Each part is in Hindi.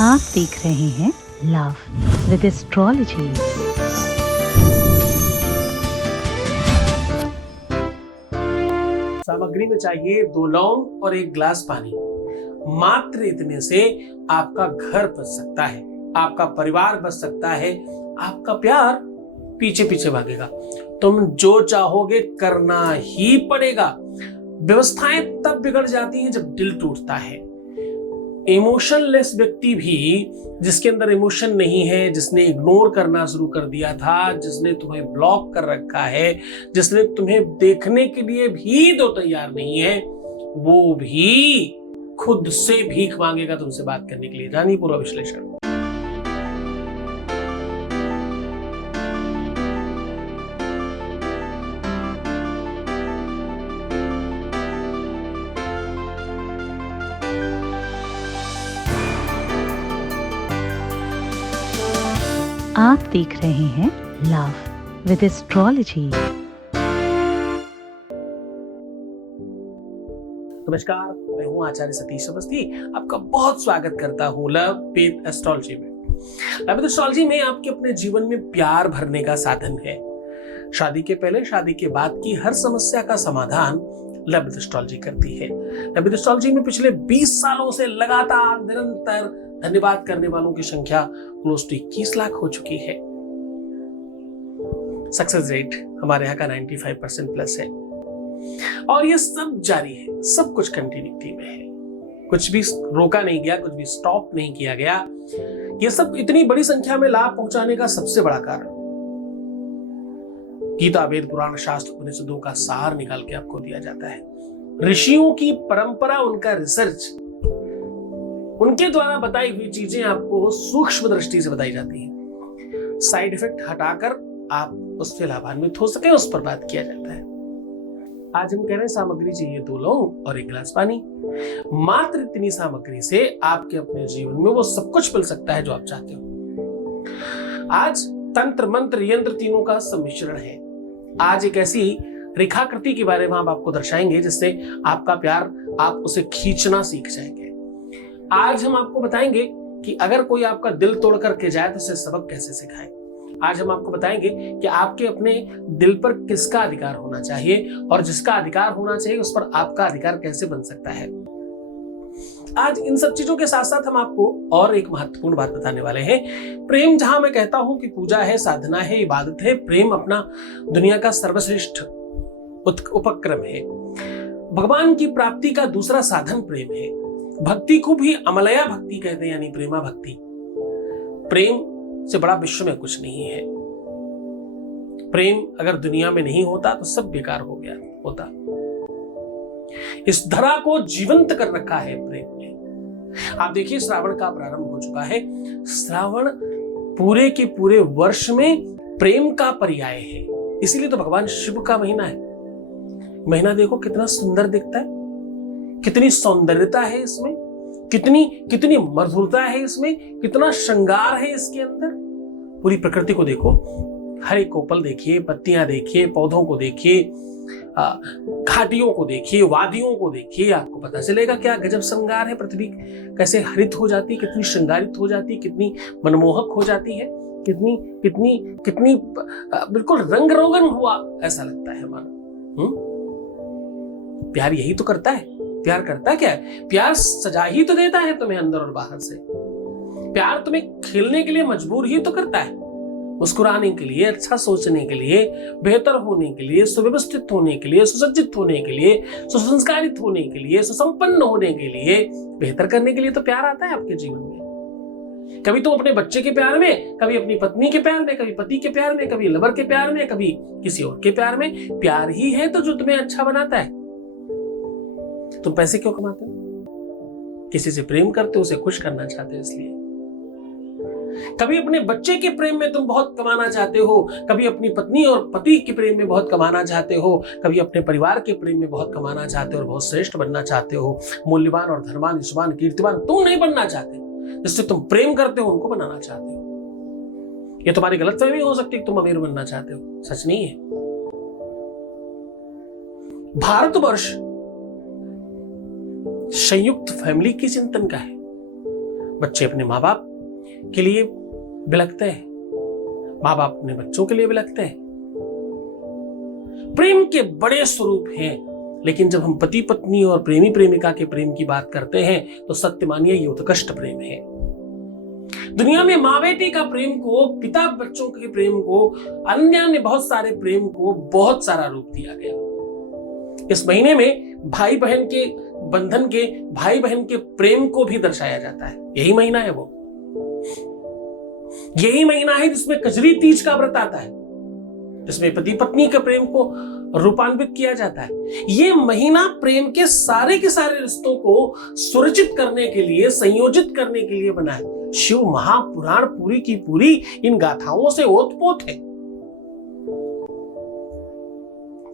आप देख रहे हैं लव विद एस्ट्रोलॉजी। सामग्री में चाहिए 2 लौंग और 1 गिलास पानी। मात्र इतने से आपका घर बच सकता है, आपका परिवार बच सकता है, आपका प्यार पीछे पीछे भागेगा। तुम जो चाहोगे करना ही पड़ेगा। व्यवस्थाएं तब बिगड़ जाती हैं जब दिल टूटता है। इमोशनलेस व्यक्ति भी, जिसके अंदर इमोशन नहीं है, जिसने इग्नोर करना शुरू कर दिया था, जिसने तुम्हें ब्लॉक कर रखा है, जिसने तुम्हें देखने के लिए भी तो तैयार नहीं है, वो भी खुद से भीख मांगेगा तुमसे बात करने के लिए। जानिए पूरा विश्लेषण। आप देख रहे हैं लव विद एस्ट्रोलॉजी। नमस्कार, मैं हूं आचार्य सतीश अवस्थी। आपका बहुत स्वागत करता हूं लव विद एस्ट्रोलॉजी में। लव विद एस्ट्रोलॉजी में आपके अपने जीवन में प्यार भरने का साधन है। शादी के पहले, शादी के बाद की हर समस्या का समाधान लव विद एस्ट्रोलॉजी करती है। लव विद एस्ट्रोलॉजी में पिछले 20 सालों से लगातार निरंतर धन्यवाद करने वालों की संख्या क्लोज टू 21 लाख हो चुकी है। सक्सेस रेट हमारे यहाँ का 95% प्लस है और ये सब जारी है, सब कुछ कंटिन्यूटी में है। कुछ भी रोका नहीं गया, कुछ भी स्टॉप नहीं किया गया। ये सब इतनी बड़ी संख्या में लाभ पहुंचाने का सबसे बड़ा कारण गीता, वेद, पुराण, शास्त्र, उपनिषदों का सार निकाल के आपको दिया जाता है। ऋषियों की परंपरा, उनका रिसर्च, उनके द्वारा बताई हुई चीजें आपको सूक्ष्म दृष्टि से बताई जाती हैं। साइड इफेक्ट हटाकर आप उससे लाभान्वित हो सके, उस पर बात किया जाता है। आज हम कह रहे हैं सामग्री चाहिए 2 लौंग और 1 गिलास पानी। मात्र इतनी सामग्री से आपके अपने जीवन में वो सब कुछ मिल सकता है जो आप चाहते हो। आज तंत्र, मंत्र, यंत्र तीनों का सम्मिश्रण है। आज एक ऐसी रेखाकृति के बारे में हम आपको दर्शाएंगे जिससे आपका प्यार, आप उसे खींचना सीख जाएंगे। आज हम आपको बताएंगे कि अगर कोई आपका दिल तोड़ करके जाए तो उसे सबक कैसे सिखाएं। आज हम आपको बताएंगे कि आपके अपने दिल पर किसका अधिकार होना चाहिए और जिसका अधिकार होना चाहिए उस पर आपका अधिकार कैसे बन सकता है। आज इन सब चीजों के साथ साथ हम आपको और एक महत्वपूर्ण बात बताने वाले हैं। प्रेम, जहां मैं कहता हूं कि पूजा है, साधना है, इबादत है, प्रेम अपना दुनिया का सर्वश्रेष्ठ उपक्रम है। भगवान की प्राप्ति का दूसरा साधन प्रेम है। भक्ति को भी अमलया भक्ति कहते हैं, यानी प्रेमा भक्ति। प्रेम से बड़ा विश्व में कुछ नहीं है। प्रेम अगर दुनिया में नहीं होता तो सब बेकार हो गया होता। इस धरा को जीवंत कर रखा है प्रेम ने। आप देखिए, श्रावण का प्रारंभ हो चुका है। श्रावण पूरे के पूरे वर्ष में प्रेम का पर्याय है, इसीलिए तो भगवान शिव का महीना है। महीना देखो कितना सुंदर दिखता है, कितनी सौंदर्यता है इसमें, कितनी मधुरता है इसमें, कितना श्रृंगार है इसके अंदर। पूरी प्रकृति को देखो, हर एक कोपल देखिए, पत्तियां देखिए, पौधों को देखिए, घाटियों को देखिए, वादियों को देखिए, आपको पता चलेगा क्या गजब श्रृंगार है। पृथ्वी कैसे हरित हो जाती है, कितनी श्रृंगारित हो जाती है, कितनी मनमोहक हो जाती है, कितनी कितनी कितनी बिल्कुल रंग रोगन हुआ ऐसा लगता है हमारा। प्यार यही तो करता है। प्यार करता क्या है? प्यार सजा ही तो देता है तुम्हें अंदर और बाहर से। प्यार तुम्हें खेलने के लिए मजबूर ही तो करता है, मुस्कुराने के लिए, अच्छा सोचने के लिए, बेहतर होने के लिए, सुव्यवस्थित होने के लिए, सुसज्जित होने के लिए, सुसंस्कारित होने के लिए, सुसंपन्न होने के लिए, बेहतर करने के लिए तो प्यार आता है आपके जीवन में। कभी तुम अपने बच्चे के प्यार में, कभी अपनी पत्नी के प्यार में, कभी पति के प्यार में, कभी लवर के प्यार में, कभी किसी और के प्यार में। प्यार ही है तो जो तुम्हें अच्छा बनाता है। तुम पैसे क्यों कमाते हो? किसी से प्रेम करते हो, उसे खुश करना चाहते हो इसलिए। कभी अपने बच्चे के प्रेम में तुम बहुत कमाना चाहते हो, कभी अपनी पत्नी और पति के प्रेम में बहुत कमाना चाहते हो, कभी अपने परिवार के प्रेम में बहुत कमाना चाहते हो और बहुत श्रेष्ठ बनना चाहते हो। मूल्यवान और धर्मान, यशवान, कीर्तिवान तुम नहीं बनना चाहते, जिससे तुम प्रेम करते हो उनको बनाना चाहते हो। यह तुम्हारी गलतफहमी हो सकती है कि तुम अमीर बनना चाहते हो, सच नहीं है। भारतवर्ष संयुक्त फैमिली की चिंतन का है। बच्चे अपने माँ बाप के लिए बिलखते हैं, माँ बाप अपने बच्चों के लिए बिलखते हैं। प्रेम के बड़े स्वरूप हैं, लेकिन जब हम पति पत्नी और प्रेमी प्रेमिका के प्रेम की बात करते हैं तो सत्य मानिए ये उत्कृष्ट प्रेम है। दुनिया में माँ बेटी का प्रेम को, पिता बच्चों के प्रेम को, अन्य बहुत सारे प्रेम को बहुत सारा रूप दिया गया। इस महीने में भाई बहन के बंधन के, भाई बहन के प्रेम को भी दर्शाया जाता है। यही महीना है वो, यही महीना है जिसमें कजरी तीज का व्रत आता है, जिसमें पति पत्नी के प्रेम को रूपान्वित किया जाता है। ये महीना प्रेम के सारे रिश्तों को सुरक्षित करने के लिए, संयोजित करने के लिए बना है। शिव महापुराण पूरी की पूरी इन गाथाओं से ओतप्रोत है।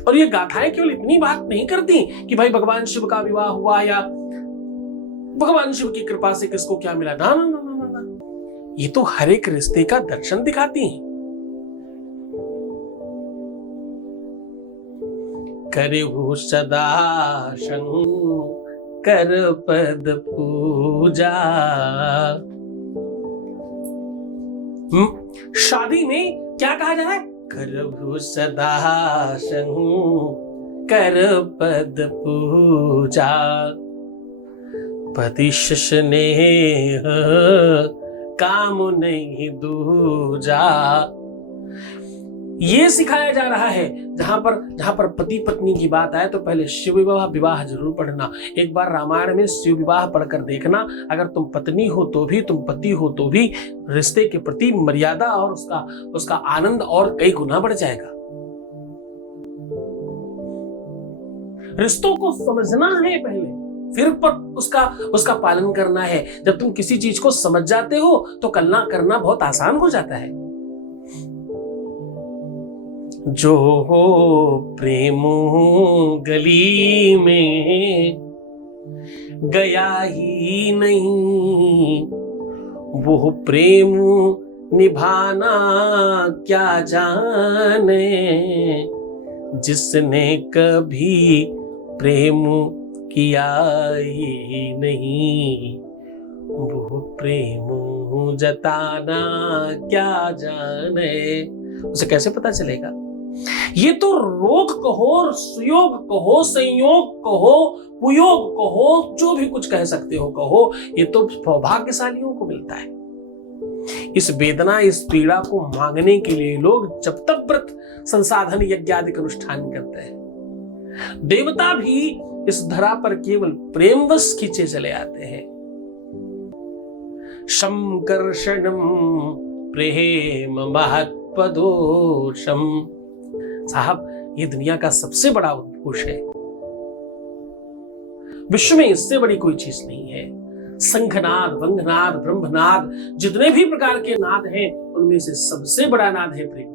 और ये गाथाएं केवल इतनी बात नहीं करती कि भाई भगवान शिव का विवाह हुआ या भगवान शिव की कृपा से किसको क्या मिला। ना ना ना ना ना, ये तो हर एक रिश्ते का दर्शन दिखाती हैं। करहु सदा शंकर पद पूजा। शादी में क्या कहा जा रहा है? करहु सदा शंकर पद पूजा, पति स्नेह काम नहीं दूजा। ये सिखाया जा रहा है। जहां पर पति पत्नी की बात आए तो पहले शिव विवाह जरूर पढ़ना। एक बार रामायण में शिव विवाह पढ़कर देखना। अगर तुम पत्नी हो तो भी, तुम पति हो तो भी, रिश्ते के प्रति मर्यादा और उसका आनंद और कई गुना बढ़ जाएगा। रिश्तों को समझना है पहले, फिर पर उसका पालन करना है। जब तुम किसी चीज को समझ जाते हो तो करना बहुत आसान हो जाता है। जो हो प्रेम गली में गया ही नहीं, वो प्रेम निभाना क्या जाने। जिसने कभी प्रेम किया ही नहीं, वो प्रेम जताना क्या जाने। उसे कैसे पता चलेगा? ये तो रोग कहो, सुयोग कहो, संयोग कहो, कुयोग कहो, जो भी कुछ कह सकते हो कहो, ये तो सौभाग्यशालियों को मिलता है। इस वेदना, इस पीड़ा को मांगने के लिए लोग जब तक व्रत, संसाधन, यज्ञादि का अनुष्ठान करते हैं। देवता भी इस धरा पर केवल प्रेमवश खींचे चले आते हैं। शंकर्षणम प्रेम महत्पदोषम। साहब, ये दुनिया का सबसे बड़ा उद्घोष है। विश्व में इससे बड़ी कोई चीज नहीं है। संघनाद, वंघनाद, ब्रह्मनाद, जितने भी प्रकार के नाद हैं, उनमें से सबसे बड़ा नाद है प्रेम।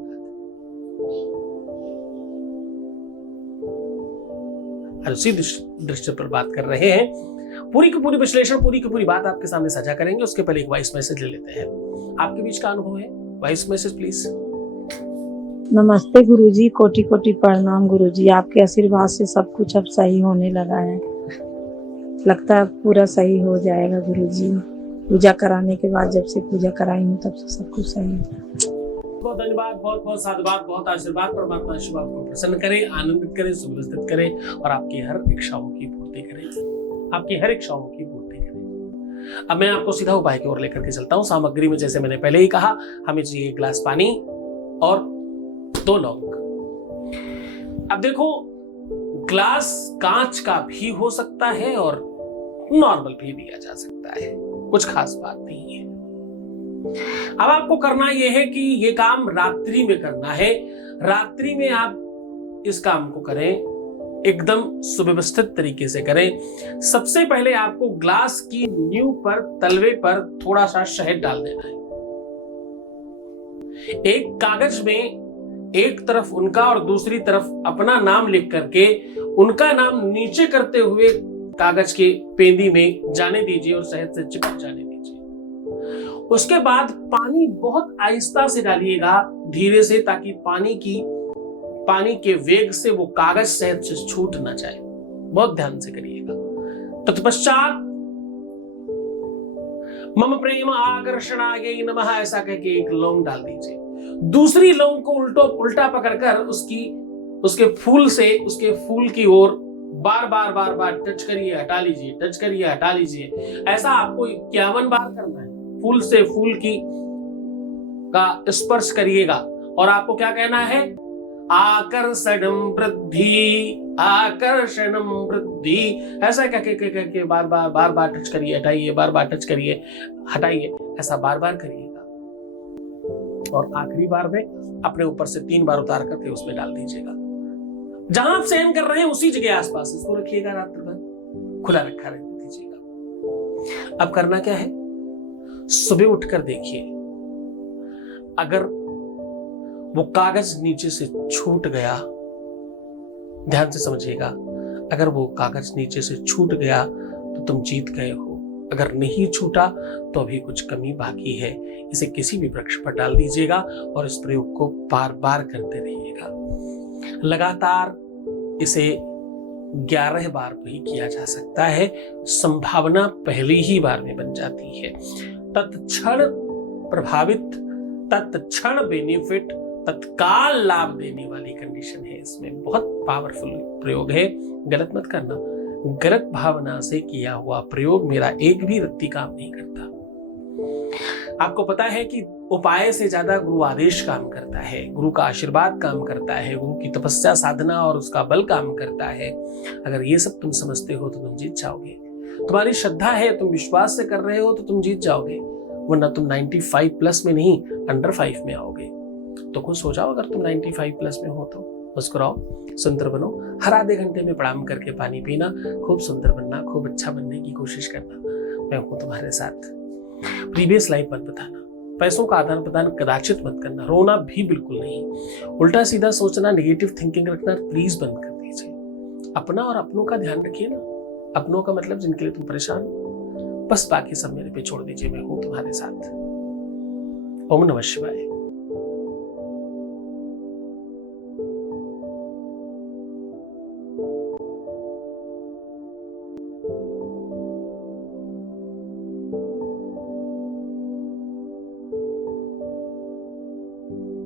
उसी दृष्टि पर बात कर रहे हैं। पूरी की पूरी विश्लेषण, पूरी की पूरी बात आपके सामने साझा करेंगे। उसके पहले एक वॉइस मैसेज ले लेते हैं। आपके बीच का अनुभव है, वॉइस मैसेज प्लीज। नमस्ते गुरुजी, कोटि कोटि प्रणाम गुरुजी। आपके आशीर्वाद से सब कुछ अब सही होने लगा है। लगता है पूरा सही हो जाएगा गुरुजी। पूजा कराने के बाद, जब से पूजा कराई हूँ तब से सब कुछ सही है। बहुत धन्यवाद, बहुत बहुत साधुवाद, बहुत आशीर्वाद। परमात्मा शिव आपको प्रसन्न करे, आनंदित करे, सुव्यवस्थित करे और आपकी हर इच्छाओं की पूर्ति करे, आपकी हर इच्छाओं की पूर्ति करे। अब मैं आपको सीधा उपाय की ओर लेकर के चलता हूँ। सामग्री में जैसे मैंने पहले ही कहा, हमें चाहिए 1 गिलास पानी और 2 लौंग। अब देखो, ग्लास कांच का भी हो सकता है और नॉर्मल भी दिया जा सकता है, कुछ खास बात नहीं है। अब आपको करना यह है कि ये काम रात्रि में करना है। रात्रि में आप इस काम को करें, एकदम सुव्यवस्थित तरीके से करें। सबसे पहले आपको ग्लास की नींव पर, तलवे पर थोड़ा सा शहद डाल देना है। एक कागज में एक तरफ उनका और दूसरी तरफ अपना नाम लिख करके, उनका नाम नीचे करते हुए कागज के पेंदी में जाने दीजिए और शहद से चिपक जाने दीजिए। उसके बाद पानी बहुत आहिस्ता से डालिएगा, धीरे से, ताकि पानी के वेग से वो कागज शहद से छूट ना जाए। बहुत ध्यान से करिएगा। तत्पश्चात मम प्रेम आकर्षणाय नमः ऐसा कह के एक लौंग डाल दीजिए। दूसरी लौंग को उल्टा पकड़कर उसके फूल की ओर बार बार टच करिए, हटा लीजिए, टच करिए, हटा लीजिए। ऐसा आपको 51 बार करना है। फूल से फूल का स्पर्श करिएगा और आपको क्या कहना है? आकर्षणम वृद्धि, आकर्षणम वृद्धि। ऐसा कह के बार टच करिए, हटाइए, बार टच करिए, हटाइए। ऐसा बार करिएगा और आखिरी बार में अपने ऊपर से 3 बार उतार करके उसमें डाल दीजिएगा। जहां आप सहन कर रहे हैं उसी जगह आसपास इसको रखिएगा, रात्र भर खुला रखा रहने दीजिएगा। अब करना क्या है? सुबह उठकर देखिए, अगर वो कागज नीचे से छूट गया, ध्यान से समझिएगा, अगर वो कागज नीचे से छूट गया तो तुम जीत गए हो। अगर नहीं छूटा तो अभी कुछ कमी बाकी है। इसे किसी भी वृक्ष पर डाल दीजिएगा और इस प्रयोग को बार करते रहिएगा। लगातार इसे 11 बार भी किया जा सकता है। संभावना पहली ही बार में बन जाती है। तत्क्षण प्रभावित, तत्क्षण बेनिफिट, तत्काल लाभ देने वाली कंडीशन है इसमें। बहुत पावरफुल प्रयोग है, गलत मत करना। गलत भावना से किया हुआ प्रयोग मेरा एक भी रत्ती काम नहीं करता। आपको पता है कि उपाय से ज्यादा गुरु आदेश काम करता है, गुरु का आशीर्वाद काम करता है, गुरु की तपस्या साधना और उसका बल काम करता है। अगर ये सब तुम समझते हो तो तुम जीत जाओगे। तुम्हारी श्रद्धा है, तुम विश्वास से कर रहे हो तो तुम जीत जाओगे, वरना तुम 95 प्लस में नहीं अंडर 5 में आओगे। तो खुश हो जाओ अगर तुम 95 प्लस में हो तो। मुस्कुराओ, सुंदर बनो, हर आधे घंटे में प्रणाम करके पानी पीना, खूब सुंदर बनना, खूब अच्छा बनने की कोशिश करना। मैं हूं तुम्हारे साथ। प्रीवियस लाइफ मत बताना, पैसों का आदान प्रदान कदाचित मत करना, रोना भी बिल्कुल नहीं, उल्टा सीधा सोचना, नेगेटिव थिंकिंग रखना प्लीज बंद कर दीजिए। अपना और अपनों का ध्यान रखिए ना। अपनों का मतलब जिनके लिए तुम परेशान हो, बस बाकी सब मेरे पे छोड़ दीजिए। मैं हूं तुम्हारे साथ। ओम नमः शिवाय।